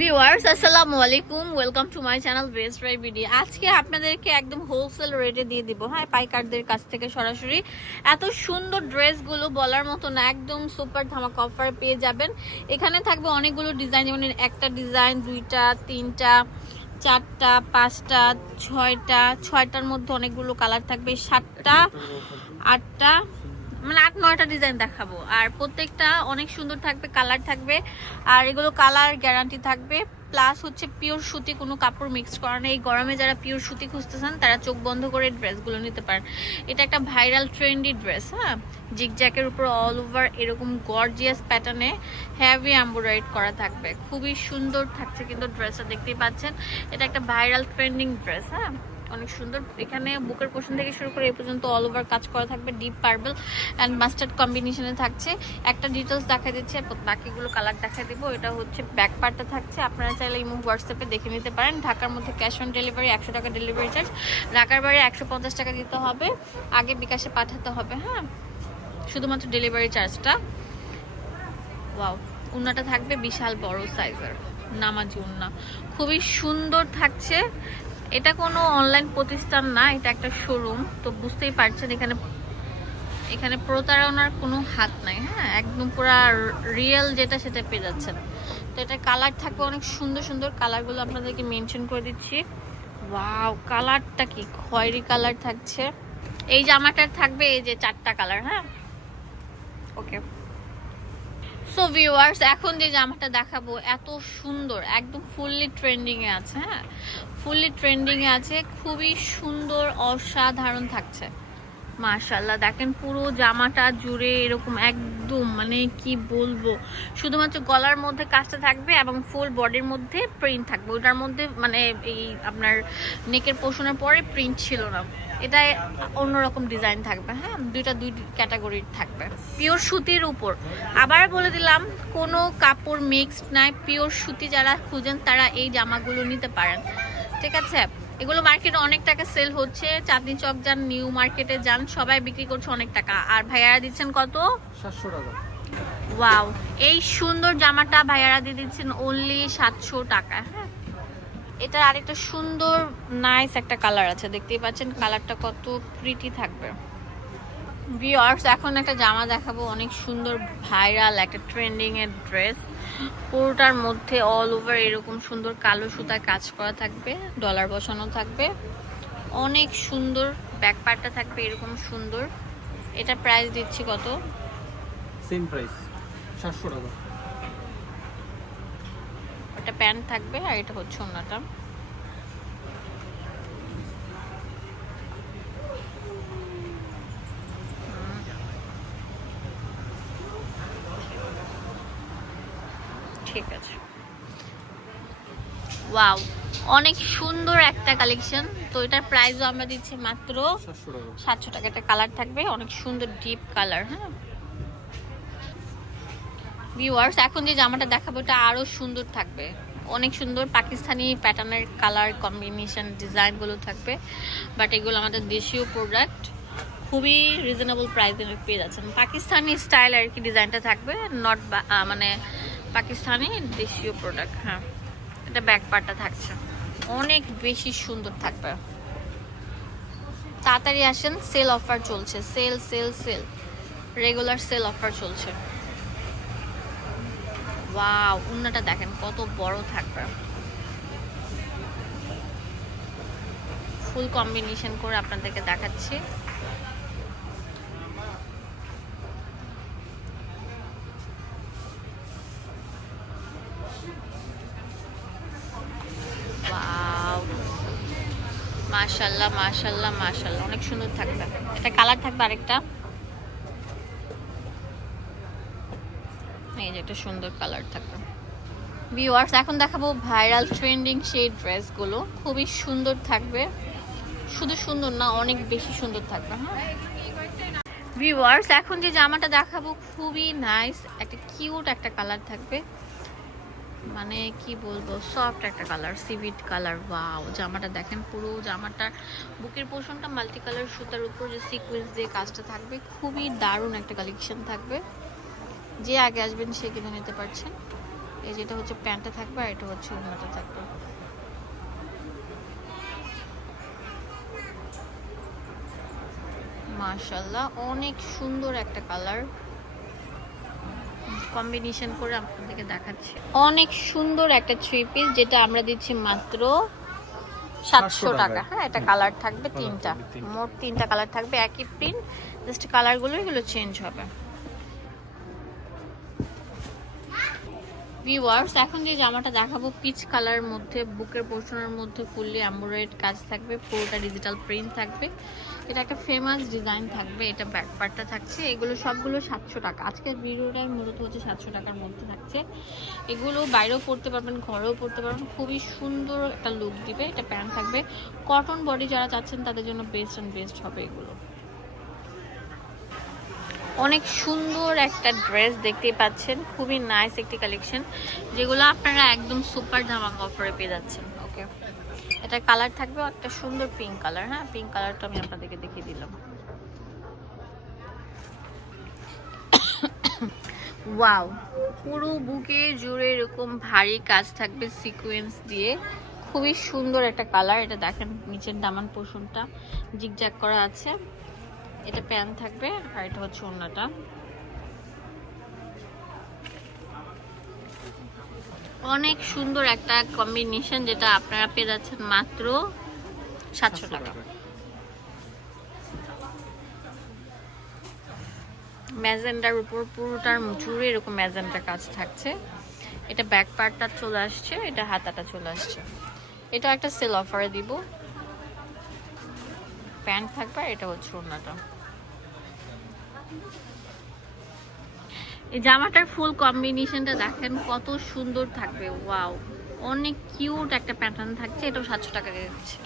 Viewers, আসসালামু আলাইকুম। Welcome to my channel best Rai BD আজকে আপনাদেরকে একদম হোলসেল রেটে দিয়ে দিব হ্যাঁ? পাইকারদের কাছ থেকে সরাসরি। এত সুন্দর ড্রেসগুলো বলার মতো না, একদম সুপার ধামাক অফার পেয়ে যাবেন। এখানে থাকবে অনেকগুলো ডিজাইন যেমন একটা ডিজাইন দুইটা, তিনটা, চারটা, পাঁচটা, ছয়টা, ছয়টার মধ্যে অনেকগুলো কালার থাকবে, সাতটা, আটটা মানে আট, নয়টা ডিজাইন দেখাবো। আর প্রত্যেকটা অনেক সুন্দর থাকবে কালার থাকবে। আর এগুলো কালার গ্যারান্টি থাকবে। প্লাস হচ্ছে পিওর সুতি, কোনো কাপড় মিক্স করা নেই। এই গরমে যারা পিওর সুতি খুঁজতেছেন, তারা চোখ বন্ধ করে ড্রেসগুলো নিতে পারেন। এটা একটা ভাইরাল ট্রেন্ডি ড্রেস হ্যাঁ? জিগজ্যাকের উপর অল ওভার এরকম গর্জিয়াস প্যাটার্নে হ্যাভি এম্ব্রয়েড করা থাকবে। খুবই সুন্দর থাকছে কিন্তু ড্রেসটা দেখতেই পাচ্ছেন। এটা একটা ভাইরাল ট্রেন্ডিং ড্রেস হ্যাঁ? অনেক সুন্দর। এখানে বুকের পোর্শন থেকে শুরু করে এ পর্যন্ত অল ওভার কাজ করা থাকবে। ডিপ পার্পল অ্যান্ড মাস্টার্ড কম্বিনেশনে থাকছে। একটা ডিটেলস দেখা দিচ্ছে বাকিগুলো কালার দেখা দিব। এটা হচ্ছে ব্যাক পার্টটা থাকছে। আপনারা চাইলে ইমো হোয়াটসঅ্যাপে দেখে নিতে পারেন। ঢাকার মধ্যে ক্যাশ অন ডেলিভারি একশো টাকা ডেলিভারি চার্জ ঢাকার বাইরে একশো পঞ্চাশ টাকা দিতে হবে। আগে বিকাশে পাঠাতে হবে হ্যাঁ? শুধুমাত্র ডেলিভারি চার্জটা ওয়াও উন্নাটা থাকবে বিশাল বড় সাইজের নামাজি উন্না। খুবই সুন্দর থাকছে। এটা কোনো অনলাইন প্রতিষ্ঠান না, এটা একটা শোরুম তো বুঝতেই পারছেন এখানে এখানে প্রতারণার কোনো হাত নাই হ্যাঁ? একদম পুরা রিয়েল যেটা সেটা পেয়ে যাচ্ছেন। তো এটা কালার থাকবে অনেক সুন্দর সুন্দর কালারগুলো আপনাদেরকে মেনশন করে দিচ্ছি। ওয়াও কালারটা কি? খয়েরি কালার থাকছে। এই জামাটার থাকবে এই যে চারটা কালার হ্যাঁ? ওকে সো ভিউয়ার্স এখন যে জামাটা দেখাবো, এত সুন্দর, একদম ফুললি ট্রেন্ডিং আছে হ্যাঁ? ফুললি ট্রেন্ডিং আছে, খুবই সুন্দর, অসাধারণ থাকছে। মার্শাল্লাহ দেখেন পুরো জামাটা জুড়ে এরকম একদম মানে কি বলব? শুধুমাত্র গলার মধ্যে কাজটা থাকবে এবং ফুল বডির মধ্যে প্রিন্ট থাকবে। ওটার মধ্যে মানে এই আপনার নেকের পোষণের পরে প্রিন্ট ছিল না। এটা অন্যরকম ডিজাইন থাকবে হ্যাঁ? দুইটা, দুই ক্যাটাগরির থাকবে। পিওর সুতির উপর। আবার বলে দিলাম, কোনো কাপড় মিক্সড নাই। পিওর সুতি যারা খুঁজেন, তারা এই জামাগুলো নিতে পারেন। ঠিক আছে? এগুলো মার্কেটে অনেক টাকা সেল হচ্ছে। চাঁদনি চক যান নিউ মার্কেটে যান সবাই বিক্রি করছে অনেক টাকা। আর ভাইয়ারা দিচ্ছেন কত? সাতশো টাকা। ওয়াও এই সুন্দর জামাটা ভাইয়ারা দিয়ে দিচ্ছেন অনলি সাতশো টাকা। হ্যাঁ। এটার আরেকটা সুন্দর নাইস একটা কালার আছে। দেখতেই পাচ্ছেন কালারটা কত প্রিটি থাকবে। ভিওয়ার্স এখন একটা জামা দেখাবো। অনেক সুন্দর ভাইরাল একটা ট্রেন্ডিং এর ড্রেস পুরোটার মধ্যে অল ওভার এরকম সুন্দর কালো সুতা কাজ করা থাকবে ডলার বসানো থাকবে। অনেক সুন্দর ব্যাক পার্টটা থাকবে এরকম সুন্দর। এটা প্রাইস দিচ্ছি কত? সেম প্রাইস সাতশো টাকা। একটা প্যান্ট থাকবে আর এটা হচ্ছে অন্যটা ঠিক আছে। ওয়াও অনেক সুন্দর একটা কালেকশন তো এটার প্রাইসও আমরা দিচ্ছি মাত্র সাতশো টাকা। একটা কালার থাকবে, অনেক সুন্দর ডিপ কালার হ্যাঁ। ভিউয়ার্স এখন যে জামাটা দেখাবো, এটা আরও সুন্দর থাকবে। অনেক সুন্দর পাকিস্তানি প্যাটার্নের কালার কম্বিনেশন ডিজাইনগুলো থাকবে। বাট এগুলো আমাদের দেশীয় প্রোডাক্ট খুবই রিজনেবল প্রাইসে পেয়ে যাচ্ছেন। পাকিস্তানি স্টাইল আর কি ডিজাইনটা থাকবে। নট মানে পাকিস্তানি দেশীয় প্রোডাক্ট হ্যাঁ। এটা ব্যাক পার্টটা থাকছে। অনেক বেশি সুন্দর থাকবে। তাড়াতাড়ি আসেন সেল অফার চলছে। Sale sale sale regular sale offer চলছে। ওয়াও উন্নাটা দেখেন, কত বড় থাকবে। ফুল কম্বিনেশন করে আপনাদেরকে দেখাচ্ছি। মাশাল্লাহ মাশাল্লাহ। অনেক সুন্দর থাকবে। এটা কালার থাকবে আরেকটা। এই যে একটা সুন্দর কালার থাকবে। ভিউয়ার্স এখন দেখাবো ভাইরাল ট্রেন্ডিং সেই ড্রেসগুলো খুবই সুন্দর থাকবে। শুধু সুন্দর না, অনেক বেশি সুন্দর থাকবে হ্যাঁ? ভিউয়ার্স এখন যে জামাটা দেখাবো, খুবই নাইস একটা কিউট একটা কালার থাকবে। মানে কি বলব সফট একটা কালার সিভিট কালার ওয়াও জামাটা দেখেন পুরো জামাটার বুকের পোষণটা মাল্টি কালার সুতার উপর যে সিকোয়েন্স দিয়ে কাজটা থাকবে, খুবই দারুণ একটা কালেকশন থাকবে। যে আগে আসবেন সে কিনে নিতে পারছেন। এই যেটা হচ্ছে প্যান্টটা থাকবে আর এটা হচ্ছে ওড়নাটা থাকবে। মাশাল্লাহ অনেক সুন্দর একটা কালার কম্বিনেশন করে আপনাদেরকে দেখাচ্ছি। অনেক সুন্দর একটা থ্রি পিস যেটা আমরা দিচ্ছি মাত্র সাতশো টাকা। হ্যাঁ একটা কালার থাকবে তিনটা। থাকবে তিনটা। মোট তিনটা কালার থাকবে একই প্রিন্ট জাস্ট কালারগুলো এগুলো চেঞ্জ হবে। ভিউয়ার্স এখন যে জামাটা দেখাবো পিচ কালার মধ্যে, বুকের পোর্শনের মধ্যে ফুললি এমব্রয়েড কাজ থাকবে, পুরোটা ডিজিটাল প্রিন্ট থাকবে। এটা একটা ফেমাস ডিজাইন থাকবে, এটা ব্যাক পার্টটা থাকছে। এগুলো সবগুলো সাতশো টাকা। আজকের ভিডিওটাই মূলত হচ্ছে সাতশো টাকার মধ্যে থাকছে। এগুলো বাইরেও পড়তে পারবেন, ঘরেও পড়তে পারবেন। খুবই সুন্দর একটা লুক দিবে, এটা প্যান্ট থাকবে। কটন বডি যারা চাচ্ছেন, তাদের জন্য বেস্ট অ্যান্ড বেস্ট হবে এগুলো। অনেক সুন্দর একটা ড্রেস দেখতে পাচ্ছেন। খুবই নাইস একটি কালেকশন যেগুলো আপনারা একদম সুপার ধামাকা অফারে পেয়ে যাচ্ছেন ওকে এটা কালার থাকবে একটা সুন্দর পিঙ্ক কালার হ্যাঁ? পিঙ্ক কালারটা আমি আপনাদেরকে দেখিয়ে দিলাম। ওয়াও পুরো বুকে জুড়ে এরকম ভারী কাজ থাকবে সিকোয়েন্স দিয়ে। খুবই সুন্দর একটা কালার এটা দেখেন নিচের দামান পোষণটা জিগজ্যাগ করা আছে। এটা প্যান থাকবে আর এটা হচ্ছে অন্যটা অনেক সুন্দর একটা কম্বিনেশন যেটা আপনারা পেয়ে যাচ্ছেন মাত্র সাতশো টাকা। ম্যাজেন্ডার উপর পুরোটার জুড়ে এরকম ম্যাজেন্ডার কাজ থাকছে। এটা ব্যাক পার্টটা চলে আসছে এটা হাতাটা চলে আসছে। এটা একটা সেল অফারে দিব। প্যান্ট থাকবে আর এটা হচ্ছে ওড়নাটা। এই জামাটার ফুল কম্বিনেশনটা দেখেন, কত সুন্দর থাকবে, ওয়াও। অনেক কিউট একটা প্যাটার্ন থাকছে, এটাও সাতশো টাকা দিচ্ছে।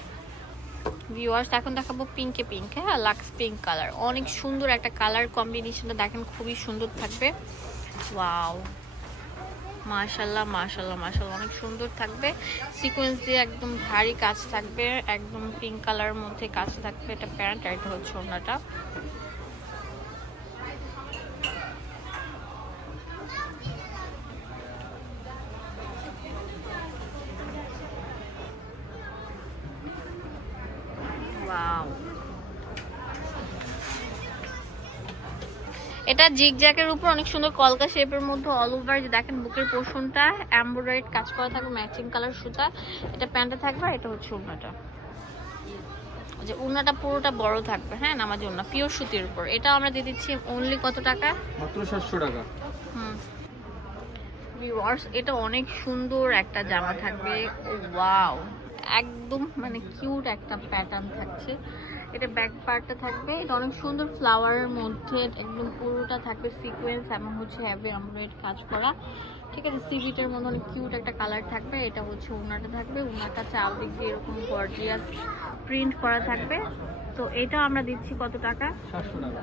ভিউয়ার্স এখন দেখাবো পিঙ্কে পিঙ্ক হ্যাঁ? লাক্স পিঙ্ক কালার অনেক সুন্দর একটা কালার কম্বিনেশনটা দেখেন, খুবই সুন্দর থাকবে। ওয়াও মাশাল্লাহ মাশাল্লাহ মাশাল্লাহ, অনেক সুন্দর থাকবে। সিকোয়েন্স দিয়ে একদম ভারী কাজ থাকবে, একদম পিঙ্ক কালারের মধ্যে কাজ থাকবে। এটা প্যান্ট আর এটা হচ্ছে ওড়নাটা ওয়াও এটা জিগজ্যাকের উপর অনেক সুন্দর কলকা শেপের মধ্যে অল ওভার যে দেখেন বুকের পোর্শনটা এমব্রয়েড কাজ করা থাকবে ম্যাচিং কালার সুতা এটা প্যান্টে থাকবে এটা হচ্ছে উন্নাটা। যে উন্নাটা পুরোটা বড় থাকবে হ্যাঁ নামাজি উন্না পিওর সুতির উপর। এটা আমরা দিয়ে দিচ্ছি অনলি কত টাকা? মাত্র সাতশো টাকা। হুম। ভিউয়ার্স এটা অনেক সুন্দর একটা জামা থাকবে। ওয়াও একদম মানে কিউট একটা প্যাটার্ন থাকছে। এটা ব্যাক পার্টটা থাকবে। এটা অনেক সুন্দর ফ্লাওয়ারের মধ্যে একদম পুরোটা থাকবে সিকোয়েন্স এবং হচ্ছে হ্যাভি এমব্রয়েড কাজ করা। ঠিক আছে সিভিটের মধ্যে অনেক কিউট একটা কালার থাকবে। এটা হচ্ছে উনাটা থাকবে। উনাটা চারদিক দিয়ে এরকম গর্জিয়াস প্রিন্ট করা থাকবে। তো এটা আমরা দিচ্ছি কত টাকা? টাকা।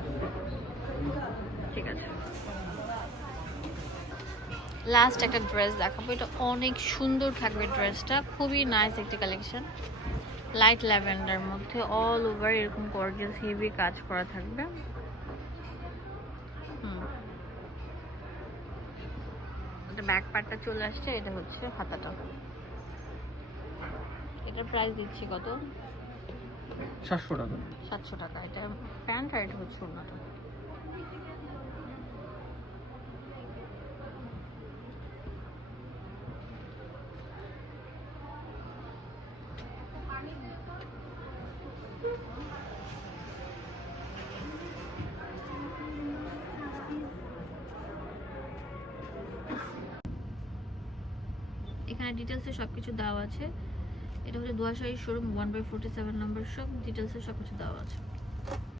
ঠিক আছে। লাস্ট একটা ড্রেস দেখাবো। এটা অনেক সুন্দর থাকবে ড্রেসটা খুবই নাইস একটি কালেকশন লাইট ল্যাভেন্ডার মধ্যে অল ওভার এরকম গর্জিয়াস হেভি কাজ করা থাকবে। হুম। এটা ব্যাক পার্টটা চলে আসছে এটা হচ্ছে হাতাটা। এটার প্রাইস দিচ্ছি কত? সাতশো টাকা। সাতশো টাকা। এটা প্যান্ট আর এটা হচ্ছে অন্যটা এখানে ডিটেলসে সব কিছু দেওয়া আছে। এটা হচ্ছে Duashahi showroom one by forty seven number shop ডিটেলসে সব কিছু দেওয়া আছে।